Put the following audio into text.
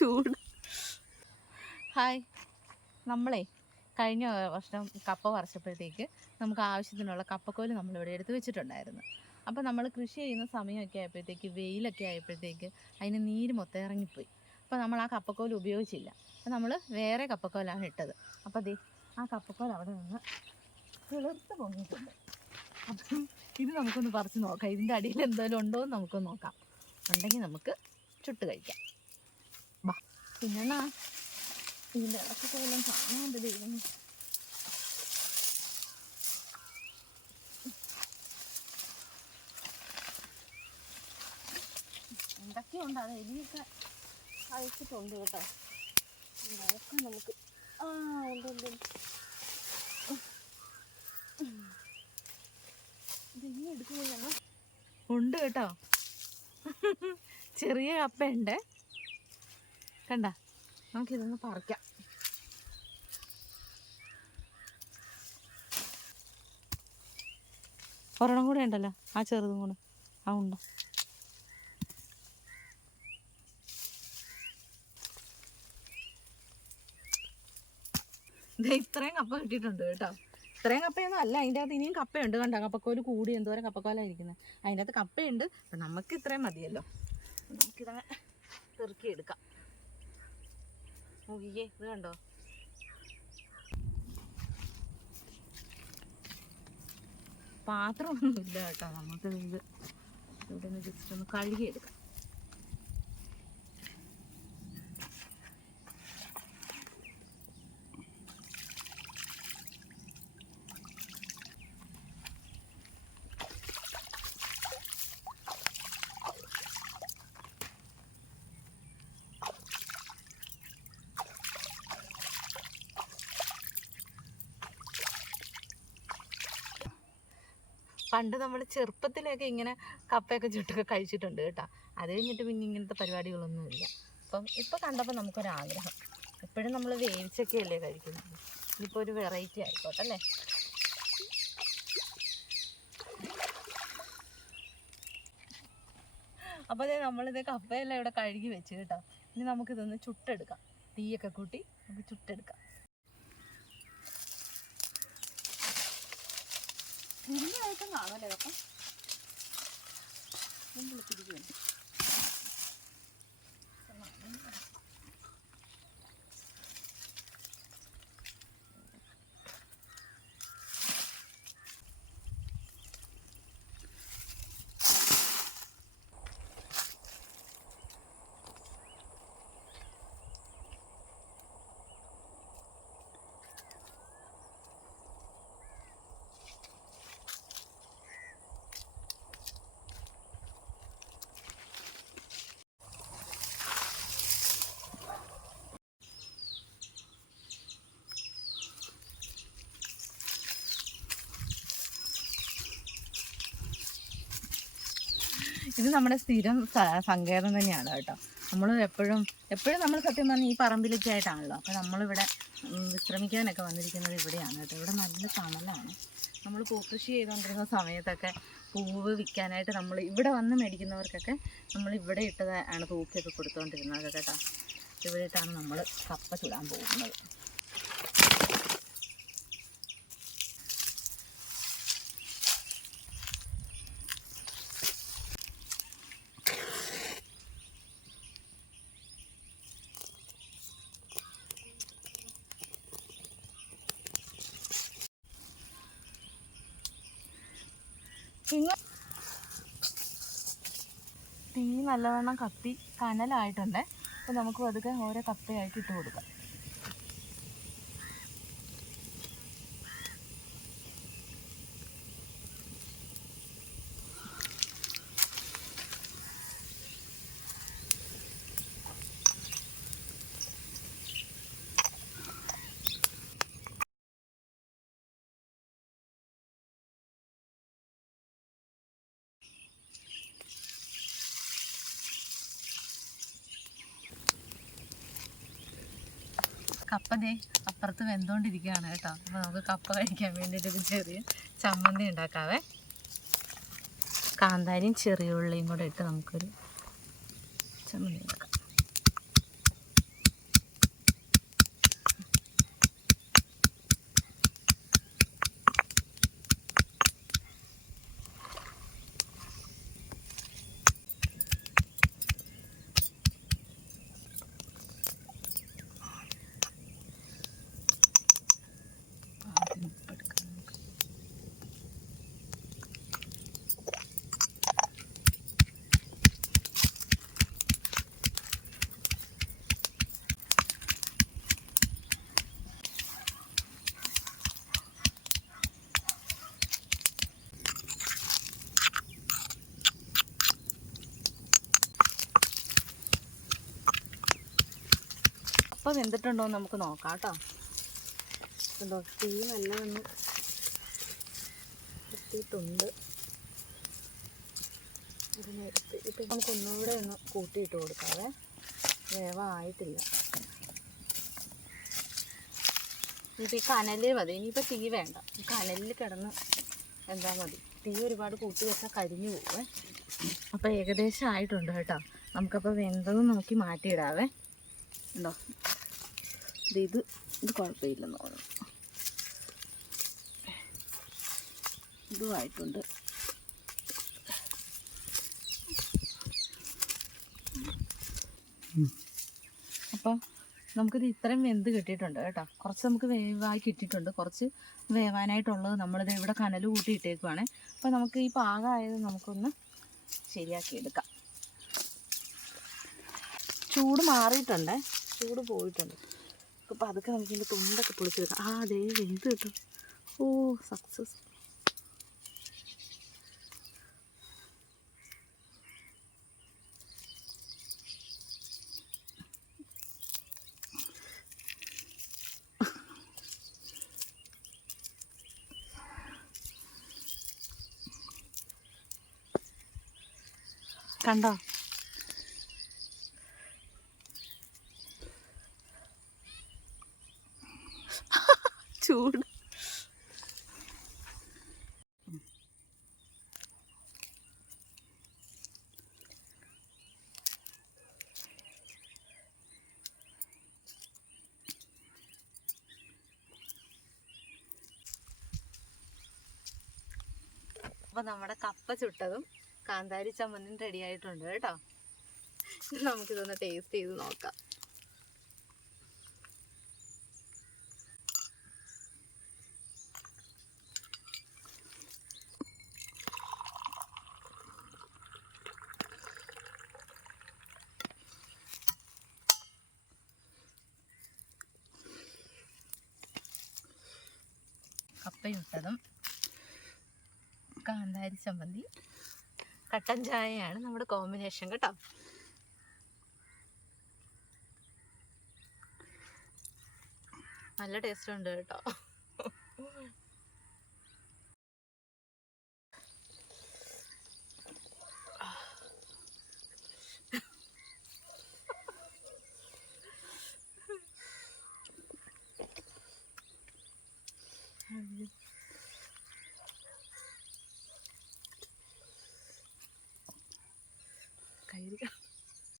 ചൂട്. ഹായ്. നമ്മളെ കഴിഞ്ഞ വർഷം കപ്പ പറിച്ചപ്പോഴത്തേക്ക് നമുക്ക് ആവശ്യത്തിനുള്ള കപ്പക്കോൽ നമ്മളിവിടെ എടുത്ത് വെച്ചിട്ടുണ്ടായിരുന്നു. അപ്പോൾ നമ്മൾ കൃഷി ചെയ്യുന്ന സമയമൊക്കെ ആയപ്പോഴത്തേക്ക് വെയിലൊക്കെ ആയപ്പോഴത്തേക്ക് അതിന് നീര് മൊത്തം ഇറങ്ങിപ്പോയി. അപ്പോൾ നമ്മൾ ആ കപ്പക്കോൽ ഉപയോഗിച്ചില്ല. അപ്പോൾ നമ്മൾ വേറെ കപ്പക്കോലാണ് ഇട്ടത്. അപ്പോൾ ദേ ആ കപ്പക്കോൽ അവിടെ നിന്ന് കിളിർത്ത് പൊങ്ങിയിട്ടുണ്ട്. അപ്പം ഇത് നമുക്കൊന്ന് പറിച്ച് നോക്കാം. ഇതിന്റെ അടിയിൽ എന്തെങ്കിലും ഉണ്ടോ എന്ന് നമുക്കൊന്ന് നോക്കാം. ഉണ്ടെങ്കിൽ നമുക്ക് ചുട്ട് കഴിക്കാം. ബാ പിന്നെ ഇതിന്റെ ഇടയ്ക്കൊക്കെ വല്ലതും കാണാണ്ട് ദൈവം എന്തൊക്കെയുണ്ട് അത് എലിയൊക്കെ അയച്ചിട്ടുണ്ട് കേട്ടോ. നോക്കാം നമുക്ക്. ആ ഉണ്ട് ഉണ്ട് ഉണ്ട്. ഇത് ഇനി എടുക്കുമോ ഞങ്ങൾ ഉണ്ട് കേട്ടോ. ചെറിയ കപ്പയുണ്ട്. കണ്ട. നമുക്കിതൊന്ന് പറിക്കാം. ഒരെണ്ണം കൂടെ ഉണ്ടല്ലോ. ആ ചെറുതും കൂടെ. ആ ഉണ്ടോ? ഇത്രയും കപ്പ കിട്ടിയിട്ടുണ്ട് കേട്ടോ. ഇത്രയും കപ്പയൊന്നും അല്ല. അതിന്റെ അകത്ത് ഇനിയും കപ്പയുണ്ട് കണ്ടോ? കപ്പക്കോൽ കൂടി എന്തോരം കപ്പക്കോലായിരിക്കുന്നത് അതിന്റെ അകത്ത് കപ്പയുണ്ട്. അപ്പം നമുക്ക് ഇത്രയും മതിയല്ലോ. നമുക്കിതങ്ങനെ പെറുക്കിയെടുക്കാം. നോക്കിയേ ഇത് കണ്ടോ? പാത്രമൊന്നുമില്ല കേട്ടോ. നമുക്ക് ഇത് ഇവിടെ നിന്ന് ജസ്റ്റ് ഒന്ന് കഴുകിയെടുക്കാം. പണ്ട് നമ്മൾ ചെറുപ്പത്തിലൊക്കെ ഇങ്ങനെ കപ്പയൊക്കെ ചുട്ടൊക്കെ കഴിച്ചിട്ടുണ്ട് കേട്ടോ. അത് കഴിഞ്ഞിട്ട് പിന്നെ ഇങ്ങനത്തെ പരിപാടികളൊന്നുമില്ല അപ്പം ഇപ്പം കണ്ടപ്പോൾ നമുക്കൊരാഗ്രഹം. എപ്പോഴും നമ്മൾ വേവിച്ചൊക്കെ അല്ലേ കഴിക്കുന്നത്. ഇനിയിപ്പോൾ ഒരു വെറൈറ്റി ആയിക്കോട്ടെ അല്ലേ? അപ്പോൾ അതെ നമ്മളിത് കപ്പയെല്ലാം ഇവിടെ കഴുകി വെച്ച് കേട്ടോ. ഇനി നമുക്കിതൊന്ന് ചുട്ടെടുക്കാം. തീയൊക്കെ കൂട്ടി നമുക്ക് ചുട്ടെടുക്കാം. കാണുമല്ലേ അപ്പം മുമ്പിളിത്തിരിക്കുന്നുണ്ട് ഇത് നമ്മുടെ സ്ഥിരം സങ്കേതം തന്നെയാണ് കേട്ടോ. നമ്മൾ എപ്പോഴും എപ്പോഴും നമ്മൾ സത്യം പറഞ്ഞാൽ ഈ പറമ്പിലൊക്കെ ആയിട്ടാണല്ലോ അപ്പോൾ നമ്മളിവിടെ വിശ്രമിക്കാനൊക്കെ വന്നിരിക്കുന്നത് ഇവിടെയാണ് കേട്ടോ. ഇവിടെ നല്ല തണലാണ്. നമ്മൾ പൂക്കൃഷി ചെയ്തുകൊണ്ടിരുന്ന സമയത്തൊക്കെ പൂവ് വിൽക്കാനായിട്ട് നമ്മൾ ഇവിടെ വന്ന് മേടിക്കുന്നവർക്കൊക്കെ നമ്മൾ ഇവിടെ ഇട്ടത് ആണ് തൂക്കിയൊക്കെ കൊടുത്തുകൊണ്ടിരുന്നത് കേട്ടോ. ഇവിടെ ഇട്ടാണ് നമ്മൾ കപ്പ ചുടാൻ പോകുന്നത്. തീ നല്ലവണ്ണം കത്തി കനലായിട്ടുണ്ട്. അപ്പോൾ നമുക്ക് പതുക്കെ ഓരോ കപ്പയായിട്ട് ഇട്ട് കൊടുക്കാം. കപ്പ ദേ അപ്പുറത്ത് വെന്തോണ്ടിരിക്കുകയാണ് കേട്ടോ. അപ്പോൾ നമുക്ക് കപ്പ കഴിക്കാൻ വേണ്ടിയിട്ടൊരു ചെറിയ ചമ്മന്തി ഉണ്ടാക്കാവേ. കാന്താരിയും ചെറിയ ഉള്ളിയും കൂടെ ഇട്ട് നമുക്കൊരു ചമ്മന്തി ഉണ്ടാക്കാം. കപ്പ വെന്തിട്ടുണ്ടോ നമുക്ക് നോക്കാം കേട്ടോ. തീ നല്ലതൊന്ന് എത്തിയിട്ടുണ്ട് ഇതിനെ ഇപ്പം നമുക്ക് ഒന്നുകൂടെ ഒന്ന് കൂട്ടിയിട്ട് കൊടുക്കാവേ. വേവായിട്ടില്ല. ഇനിയിപ്പോൾ ഈ കനലിൽ മതി. ഇനിയിപ്പോൾ തീ വേണ്ട. ഈ കനലിൽ കിടന്ന് എന്താ മതി. തീ ഒരുപാട് കൂട്ടി വെച്ചാൽ കരിഞ്ഞു പോവേ. അപ്പോൾ ഏകദേശം ആയിട്ടുണ്ട് കേട്ടോ. നമുക്കപ്പോൾ വെന്തതും നോക്കി മാറ്റിയിടാവേ. ഉണ്ടോ? ഇത് ഇത് ഇത് കുഴപ്പമില്ലെന്ന് തോന്നുന്നു. ഇതുമായിട്ടുണ്ട് അപ്പോൾ നമുക്കിത് ഇത്രയും വെന്ത് കിട്ടിയിട്ടുണ്ട് കേട്ടോ. കുറച്ച് നമുക്ക് വേവായി കിട്ടിയിട്ടുണ്ട്. കുറച്ച് വേവാനായിട്ടുള്ളത് നമ്മളിത് ഇവിടെ കനൽ കൂട്ടി ഇട്ടേക്കുവാണേ. അപ്പോൾ നമുക്ക് ഈ പാകമായത് നമുക്കൊന്ന് ശരിയാക്കി എടുക്കാം ചൂട് മാറിയിട്ടുണ്ട്. ചൂട് പോയിട്ടുണ്ട്. അപ്പോൾ അതൊക്കെ നമുക്ക് ഇതിന്റെ തുണ്ടൊക്കെ പൊളിച്ചെടുക്കാം. ആ ദേ ഇത് കിട്ടും. ഓ സക്സസ് കണ്ടോ? അപ്പൊ നമ്മുടെ കപ്പ ചുട്ടതും കാന്താരി ചമ്മന്തിയും റെഡി ആയിട്ടുണ്ട് കേട്ടോ. നമുക്കിതൊന്ന് ടേസ്റ്റ് ചെയ്ത് നോക്കാം. കപ്പയുട്ടതും കാന്താരി ചമ്മന്തി. കട്ടൻ ചായയാണ് നമ്മുടെ കോമ്പിനേഷൻ കേട്ടോ. നല്ല ടേസ്റ്റ് ഉണ്ട് കേട്ടോ.